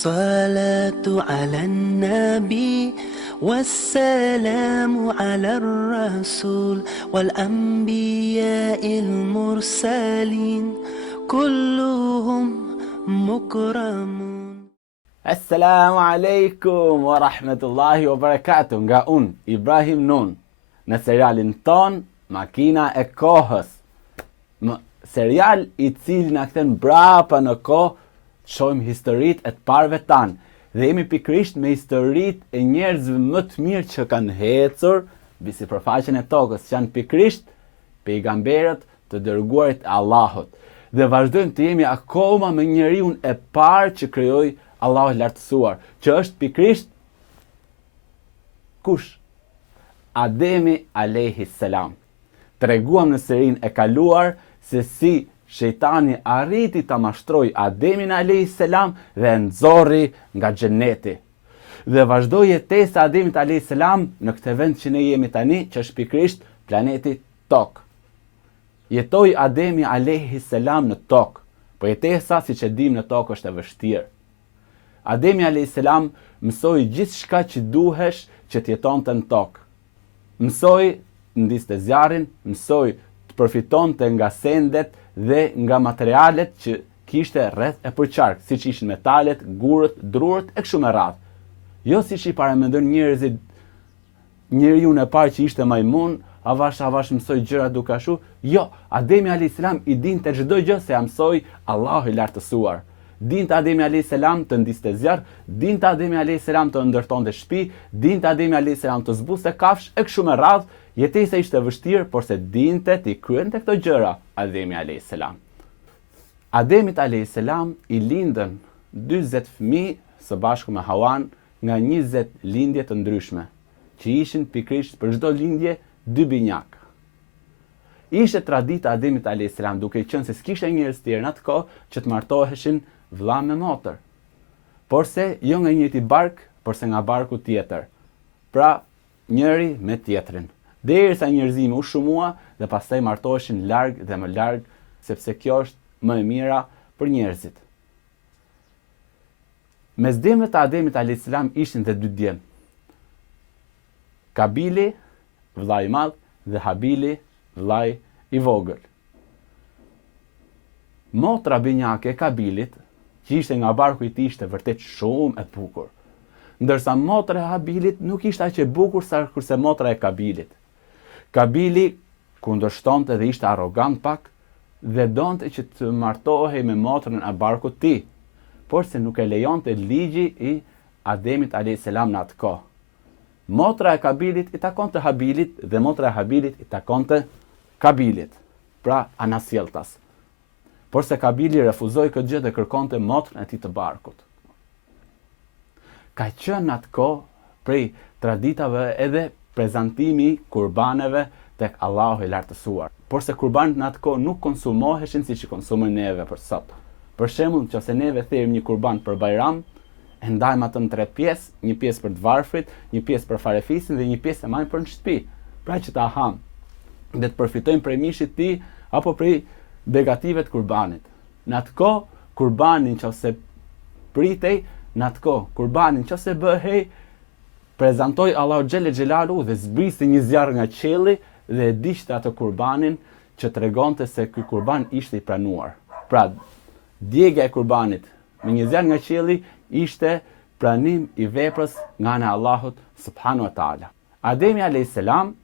الصلاة على النبي والسلام على الرسول والأنبياء المرسلين كلهم مكرمون. Assalamu alaikum wa rahmetullahi wa barakatuh. Nga unë, Ibrahim Nun, në serialin ton, Makina e Kohës. Serial I cili na kthen brapa në kohë, shohim historitë e të parëve tanë. Dhe jemi pikrisht me historitë e njerëzve më të mirë që kanë ecur mbi sipërfaqen e tokës, që janë pikrisht pejgamberët të dërguarit e Allahut. Dhe vazhdojmë të jemi akoma me njeriun e parë që krijoi Allahu I lartësuar, që është pikrisht kush? Ademi alayhi salam. Treguam në serinë e kaluar se si shejtani arriti ta mashtroi Ademin alayhi salam dhe nxorri nga xheneti. Dhe vazhdoi jetesa e Ademit alayhi salam në këtë vend që ne jemi tani, që është pikrisht planeti Tokë. Jetoi Ademi alayhi salam në Tokë, po jetesa siç e dim në Tokë është e vështirë. Ademi alayhi salam mësoi gjithçka që duhesh që të jetonte në tokë. Mësoi ndiste zjarrin, mësoi të përfitonte nga sendet dhe nga materialet që kishte rreth e përqark, siç ishin metalet, gurët, drurët e kështu me radhë. Jo siç I paramendon njerëzit, njeriu e parë që ishte majmun, avash mësoi gjëra duke ashtu. Jo, Ademi alayhi salam I dinte çdo gjë se ja mësoi Allahu I lartësuar. Dinte Ademi alayhi salam të ndiste zjarr, dinte Ademi alayhi salam të ndërtonte shtëpi, dinte Ademi alayhi salam të zbuste kafsh e kështu me radhë. Jetesa ishte vështirë, por se dinte të kryente këto gjëra Ademi alayhi salam. Ademit alayhi salam I lindën 40 fëmijë së bashku me Hawan nga 20 lindje të ndryshme, që ishin pikrisht për çdo lindje 2 binjak. Ishte tradita Ademit alayhi salam, duke qenë se s'kishte njerëz të tjerë në atë kohë që të martoheshin vëlla me motër, por se jo nga njëti bark, por se nga barku tjetër. Pra, njëri me tjetrin. Derisa njerëzimi u shumua dhe pastaj martoheshin larg dhe më larg, sepse kjo është më e mira për njerëzit. Mes djemve të Ademit alayhi salam ishin dhe 2 djem. Kabili, vëllai I madh, dhe Habili, vëllai I vogël. Motra binjake e Kabilit, që ishte nga barku I tij, ishte vërtet shumë e bukur. Ndërsa motra e Habilit nuk ishte aq e bukur sa kurse motra e Kabilit. Kabili kundërshtonte dhe ishte arrogant pak dhe donte që të martohej me motrën e barkut të tij, por se nuk e lejonte ligji I Ademit alayhi salam në atë kohë. Motra e Kabilit I takonte Habilit dhe motra e Habilit I takonte Kabilit, pra anasjelltas. Por se Kabili refuzoi këtë gjë dhe kërkonte motrën e tij të barkut. Ka qenë në atë kohë prej traditave edhe prezantimi I kurbaneve tek Allahu I lartësuar. Por se kurbanët në atë kohë nuk konsumoheshin siç I konsumojnë neve për sot. Për shembull, nëse neve thirrim një kurban për Bajram, e ndajmë atë në 3 pjesë, një pjesë për të varfrit, një pjesë për farefisin dhe një pjesë e marrim për në shtëpi, pra që ta ham dhe të përfitojmë prej mishit të tij apo prej begative të kurbanit. Në atë kohë, kurbanin nëse pritej, në atë kohë, kurbanin nëse bëhej, prezantoi Allahu xhelle xhelalu dhe zbriste një zjarr nga qielli dhe e diqte atë kurbanin që tregonte se ky kurban ishte I pranuar. Pra, djegja e kurbanit me një zjarr nga qielli ishte pranim I veprës nga ana e Allahut subhanahu wa taala. Ademi alayhi salam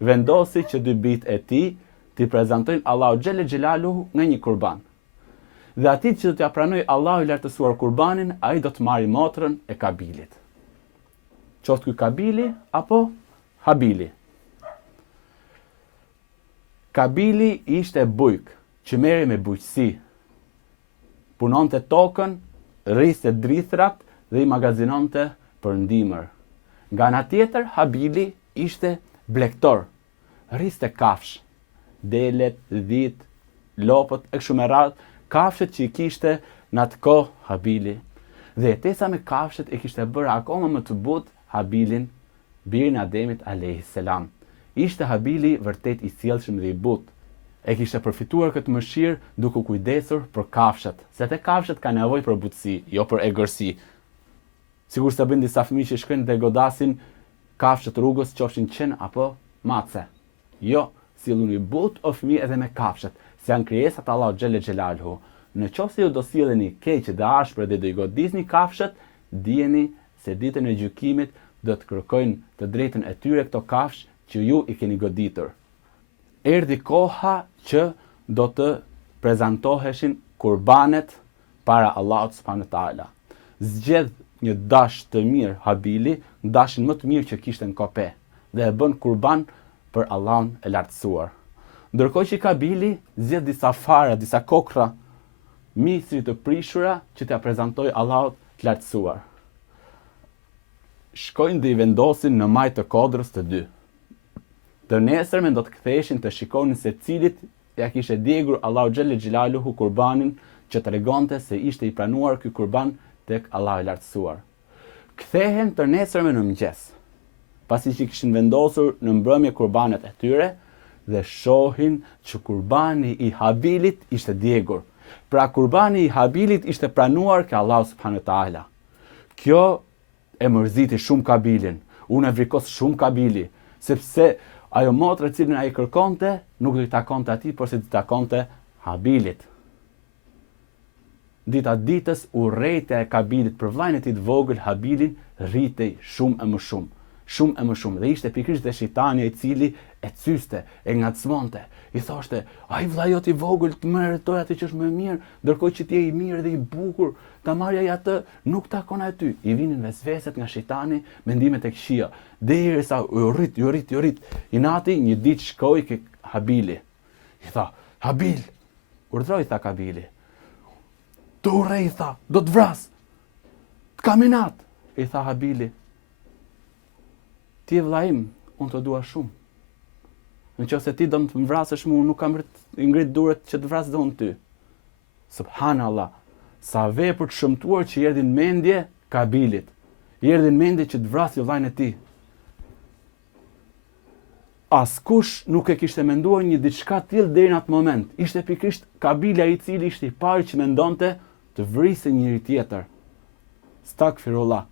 vendosi që 2 bijtë e tij t'i prezantojnë Allahu xhelle xhelalu nga një kurban. Dhe atij që do t'ia pranojë Allahu I lartësuar kurbanin, ai do të marrë motrën e Kabilit. Qoftë ky Kabili apo Habili. Kabili ishte bujk që merrej me bujqësi. Punonte tokën, rriste drithrat dhe I magazinonte për ndimër. Nga ana tjetër, Habili ishte blektor, rriste kafsh, delet, dhit, lopët e kështu me radhë, kafshët që I kishte në atë kohë Habili. Dhe jetesa me kafshët e kishte bërë akoma më të butë Habilin, birin e Ademit alayhi salam. Ishte Habili vërtet I sjellshëm dhe I butë. e kishte përfituar këtë mëshirë duke u kujdesur për kafshët, se te kafshët ka nevojë për butësi, jo për egërsi. Sigur se bën disa fëmijë që shkojnë dhe godasin kafshët rrugës, qofshin qen apo mace. Jo, silluni but o fëmijë edhe me kafshët, se janë krijesat Allahu xhelle xhelaluhu. Në qoftë se ju do silleni keq dhe ashpër dhe do i godisni kafshët, dijeni se ditën e gjykimit do të kërkojnë të drejtën e tyre këto kafshë që ju i keni goditur. Erdhi koha që do të prezantoheshin kurbanet para Allahut subhanahu wa taala. Zgjedh një dash të mirë Habili, dashin më të mirë që kishte në kope, dhe e bën kurban për Allahun e lartësuar. Ndërkohë që Kabili zgjedh disa fara, disa kokra, misri të prishura që t'ia prezantoi Allahut të lartësuar. Shkojnë dhe i vendosin në majtë të kodrës të dy. Të nesërmen do të ktheheshin të shikonin se cilit ja kishte djegur Allahu xhelle xhelaluhu kurbanin, që tregonte se ishte i pranuar ky kurban tek Allahu i lartësuar. Kthehen të nesërmen në mëngjes, pasi që kishin vendosur në mbrëmje kurbanet e tyre, dhe shohin që kurbani i Habilit ishte djegur. Pra kurbani i Habilit ishte pranuar ke Allahu subhanahu wa taala. Kjo e mërziti shumë Kabilin, unë e vrikos shumë Kabili, sepse ajo motrë e cilën ai kërkonte nuk do i takonte atij, por se do i takonte Habilit. Dita ditës urrejtja e Kabilit për vllajën e tij të vogël Habilin rritej shumë e më shumë, dhe ishte pikërisht dhe shejtani i cili e cyste, e ngacmonte. I thoshte, ai vllai jot i vogël të meritoj atë që është më mirë, ndërkohë që ti je i mirë dhe i bukur, ta marrja atë nuk takon aty. I vinin vesveset nga shejtani, mendimet e këqija. Derisa u rrit. I nati një ditë shkoi ke Habili. I tha, Habil, urdhroi tha Kabili. Të urrej, tha, do të vras. Të kaminat, i tha Habili. Ti e vllaim, unë të dua shumë. Në qoftë se ti do të më vrasësh mua, nuk kam ngrit duret që të vras dhe unë ty. Subhanallah, sa vepër të shëmtuar që i erdhin mendje Kabilit. I erdhin mendje që të vrasë vllajën e tij. Askush nuk e kishte menduar një diçka tillë deri në atë moment. Ishte pikërisht Kabila i cili ishte i pari që mendonte të vrisë njëri tjetër. Stakfirullah.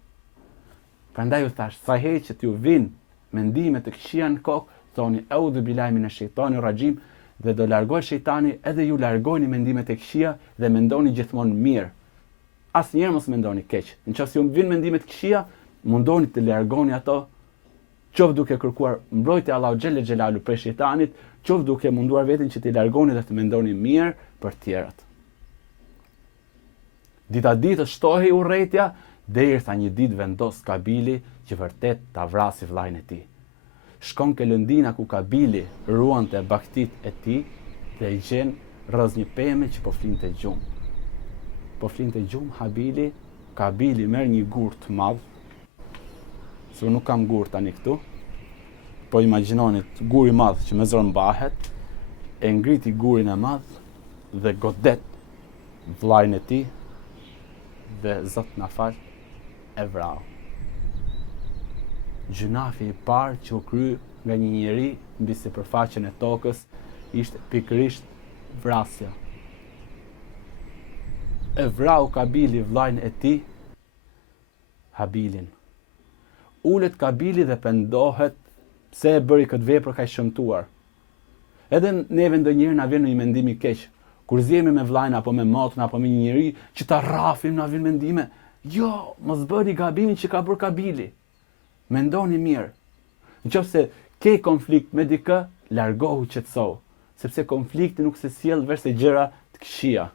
Prandaj u thash, sa herë që t'ju vinë mendime të këqija në kokë, thoni eudhu billahi minash shejtanir rajim, dhe do largohet shejtani, edhe ju largojeni mendimet e këqija dhe mendoni gjithmonë mirë. Asnjëherë mos mendoni keq. Nëse ju vijnë mendimet të këqija, mundoni të largoni ato, qoftë duke kërkuar mbrojtje Allahu xhelle xhelalu prej shejtanit, qoftë duke munduar veten që t'i largoni dhe të mendoni mirë për të tjerat. Dita ditës shtohej urrejtja, derisa një ditë vendos Kabili që vërtet ta vrasi vllajën e tij. Shkon ke lëndina ku Kabili ruante baktit e tij dhe i gjen rreth një pemë që po flinte gjumë. Po flinte gjumë Habili, Kabili merr një gur të madh. Se nuk kam gur tani këtu. Po imagjinoni gur i madh që me zor mbahet, e ngriti gurin e madh dhe godet vllajën e tij dhe Zot na fal, e vrau. Gjunafi i parë që u kry nga një njeri mbi sipërfaqen e tokës ishte pikërisht vrasja. E vrau Kabili vllajën e tij, Habilin. Ulet Kabili dhe pendohet pse e bëri këtë vepër kaq shëmtuar. Edhe neve ndonjëherë na vjen një mendim i keq. Kur zihemi me vllajën apo me motrën apo me një njeri që ta rrafim, na vjen mendime, jo, mos bëni gabimin që ka bërë Kabili. Mendoni mirë. Nëse ke konflikt me dikë, largohu, qetësohu, sepse konflikti nuk se sjell veçse gjëra të këqija.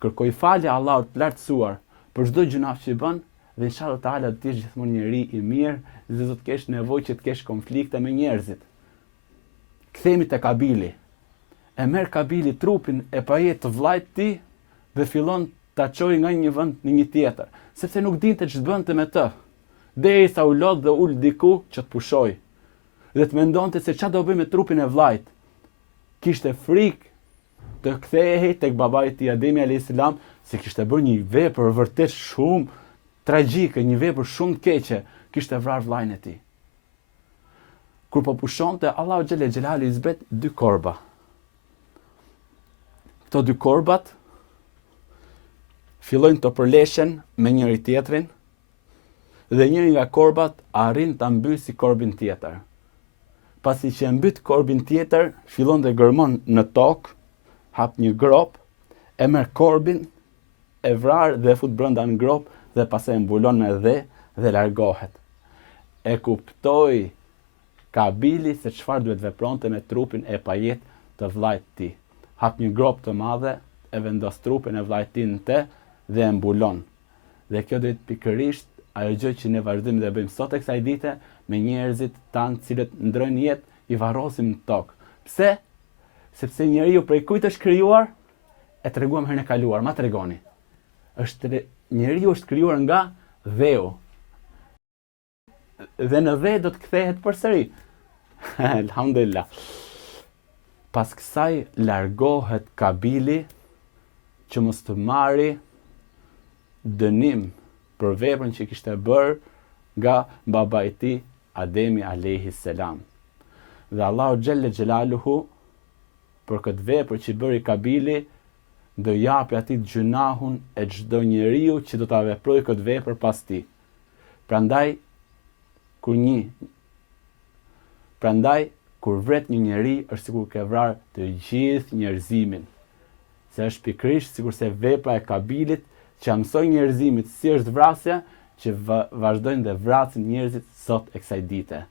Kërkoj falje Allahut të lartësuar për çdo gjunaf që bën, dhe inshallah taala të jesh gjithmonë njëri i mirë dhe do të kesh nevojë që të kesh konflikte me njerëzit. Kthehemi te Kabili. E merr Kabili trupin e pajet të vllajt të tij dhe fillon ta çojë nga një vend në një tjetër, sepse nuk dinte ç'të bënte me të. Derisa u lodh dhe ul diku që të pushoj. Dhe të mendonte se ç'a do bëj me trupin e vllajt. Kishte frikë të kthehej tek babai i tij Ademi alayhis salam, se kishte bërë një vepër vërtet shumë tragjike, një vepër shumë të keqe, kishte vrarë vllajën e tij. Kur po pushonte, Allahu xhelle xhelalu i zbret dy korba. këto dy korbat fillojnë të përleshen me njëri tjetrin dhe njëri nga korbat arrin ta mbysi korbin tjetër. Pasi që e mbyt korbin tjetër, fillon dhe gërmon në tokë, hap një grop, e merr korbin, e vrar dhe e fut brenda në grop dhe pastaj mbulon me dhe largohet. E kuptoi Kabili se çfarë duhet vepronte me trupin e pajet të vllait të tij. Hap një grop të madhe, e vendos trupin e vllait të tij në te dhe e mbulon. Dhe kjo do të pikërisht ajo gjë që ne vazhdojmë dhe bëjmë sot e kësaj dite me njerëzit tanë cilët ndrojnë jetë, i varrosim në tokë. Pse? Sepse njeriu prej kujt është krijuar? E treguam herën e kaluar, ma tregoni. Njeriu është krijuar nga dheu. Dhe në dhe do të kthehet përsëri. Alhamdulillah. Pas kësaj largohet Kabili që mos të marri dënim për veprën që kishte bërë nga babai i tij Ademi alayhi salam. Dhe Allahu xhelle xhelaluhu për këtë vepër që bëri Kabili do japi atij gjunahun e çdo njeriu që do ta veprojë këtë vepër pas tij. Prandaj kur vret një njeri është sikur ke vrarë të gjithë njerëzimin. Se është pikërisht sikur se vepra e Kabilit që mësoi njerëzimit si është vrasja, që vazhdojnë dhe vrasin njerëzit sot e kësaj dite.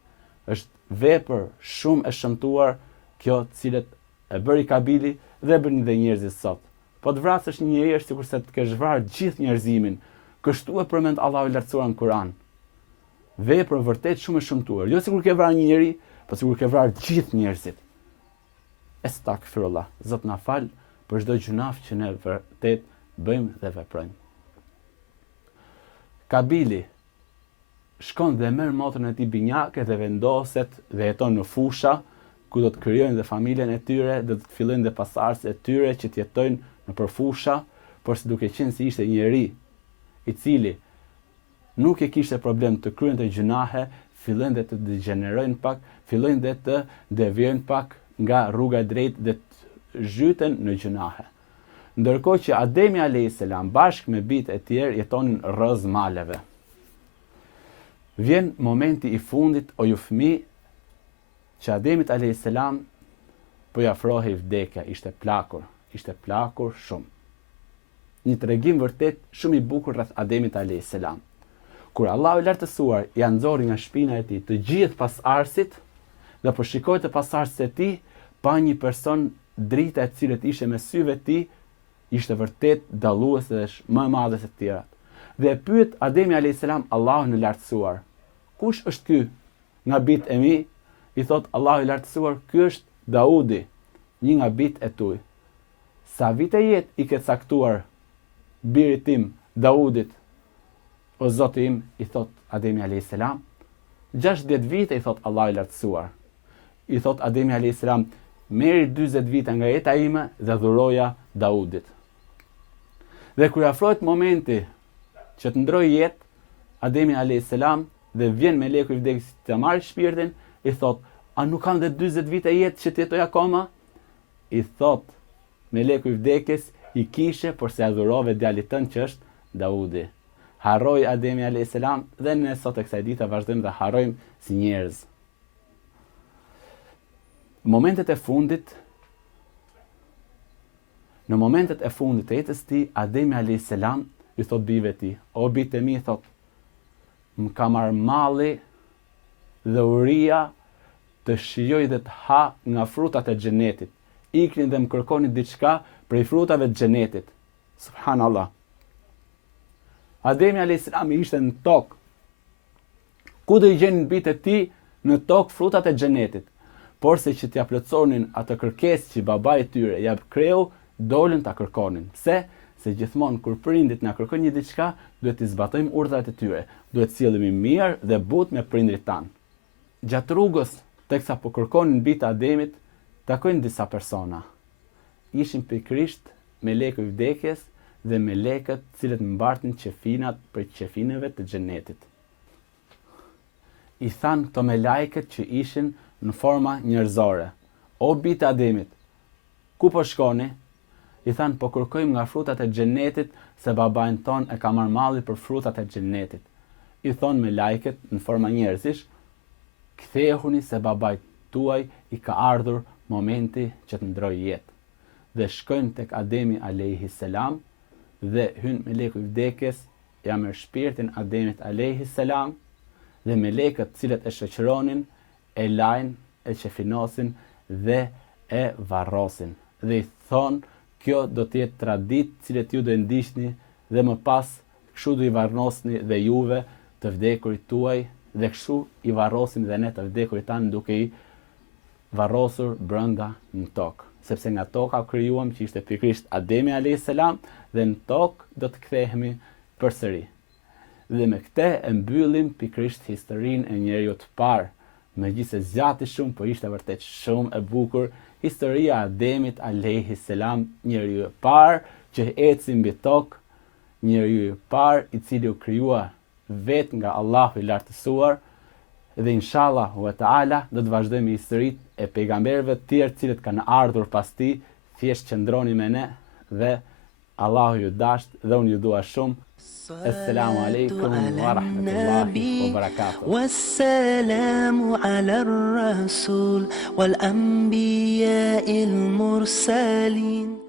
Është vepër shumë e shëmtuar kjo cilët e bëri Kabili dhe bëni dhe njerëzit sot. Po të vrasësh një njeri është sikur se të kesh vrarë gjithë njerëzimin. Kështu e përmend Allahu i lartësuar në Kur'an. Vepër vërtet shumë e shëmtuar. Jo sikur ke vrarë një njeri, po sikur ke vrarë gjithë njerëzit. Estakfirullah. Zot na fal për çdo gjunaf që ne vërtet bëjmë dhe veprojmë. Kabili shkon dhe merr motrën e tij binjake dhe vendoset dhe jeton në fusha ku do të krijojnë dhe familjen e tyre, do të fillojnë dhe pasardhësit e tyre që të jetojnë në përfusha, por se duke qenë se ishte njeri i cili nuk e kishte problem të kryente gjunahe, fillojnë dhe të degenerojnë pak, fillojnë dhe të devijojnë pak nga rruga e drejtë dhe të zhyten në gjunahe. Ndërkohë që Ademi alayhis salam bashkë me bijtë e tjerë jetonin rrëz maleve. Vjen momenti i fundit o ju fëmijë që Ademit alayhis salam po i afrohej vdekja, ishte plakur shumë. Një tregim vërtet shumë i bukur rreth Ademit alayhis salam. Kur Allahu i lartësuar ja nxorri nga shpina e tij të gjithë pasardhësit dhe po shikoi të pasardhësit e tij, pa një person drita e cilët ishte me syve të tij, ishte vërtet dalluese dhe më e madhe se të tjerat. Dhe e pyet Ademi alayhis salam Allahun e lartësuar: "Kush është ky nga bijtë e mi?" I thot Allahu i lartësuar: "Ky është Daudi, një nga bijtë e tuaj." Sa vite jetë i ke caktuar birit tim Daudit, o Zoti im, i thot Ademi alayhis salam. 60 vite, i thot Allahu i lartësuar. I thot Ademi alayhis salam: "Merri 40 vite nga jeta ime dhe dhuroja Daudit." Dhe kur afrohet momenti që të ndroj jetë, Ademi alayhis salam dhe vjen meleku i vdekjes të marrë shpirtin, i thot: "A nuk kam dhe 40 vite jetë që të jetoj akoma?" I thot meleku i vdekjes: "I kishe, por se adhurove djalit tënd që është Daudi." Harroi Ademi alayhis salam dhe ne sot e kësaj dite vazhdojmë dhe harrojmë si njerëz. Në momentet e fundit të jetës tij, Ademi alayhis salam i thot bijve të tij: "O bijtë e mi", thot, "më ka marrë malli dhe uria të shijoj dhe të ha nga frutat e xhenetit. Ikni dhe më kërkoni diçka prej frutave të xhenetit." Subhanallah. Ademi alayhis salam ishte në tokë. Ku do i gjenin bijtë e tij? Në tokë frutat e xhenetit. Por se që t'ja plotësonin atë kërkesë që babai i tyre ja kreu, dolën ta kërkonin. Pse? Se gjithmonë kur prindit na kërkojnë një diçka, duhet t'i zbatojmë urdhrat e tyre. Duhet sillemi mirë dhe butë me prindrit tanë. Gjatë rrugës, teksa po kërkonin bijtë Ademit, takojnë disa persona. Ishin pikërisht meleku i vdekjes dhe melekët cilët mbartin qefinat për qefinëve të xhenetit. I than këto melajket që ishin në forma njerëzore: "O bijtë Ademit, ku po shkoni?" I thanë, po kërkojmë nga frutat e xhenetit, se babajnë ton e ka marrë malli për frutat e xhenetit. I thonë me lajket në forma njerëzish, kthehuni se babait tuaj i ka ardhur momenti që të ndroj jetë. Dhe shkojnë tek Ademi alayhi salam dhe hyn meleku i vdekjes, ja merr shpirtin Ademit alayhi salam dhe melekët cilët e shoqëronin e lajnë, e qefinosin dhe e varrosin. Dhe i thonë, kjo do të jetë traditë cilët ju do ndiqni dhe më pas kështu do i varrosni dhe juve të vdekurit tuaj dhe kështu i varrosin dhe ne të vdekurit tanë duke i varrosur brenda në tokë. Sepse nga toka krijuam që ishte pikërisht Ademi alayhis salam dhe në tokë do të kthehemi përsëri. Dhe me këtë e mbyllim pikërisht historinë e njeriu të parë. Megjithëse zgjati shumë, po ishte vërtet shumë e bukur historia e Ademit alayhis salam, njeriu i parë që eci mbi tokë, njeriu i parë i cili u krijua vetë nga Allahu i lartësuar, dhe inshallah wa taala do të vazhdojmë historitë e pejgamberëve të tjerë cilët kanë ardhur pas tij. Thjesht qëndroni me ne dhe Allahu ju dasht dhe unë ju dua shumë. Assalamu alaikum wa rahmatullahi wa barakatuh. والسلام على الرسول والأنبياء المرسلين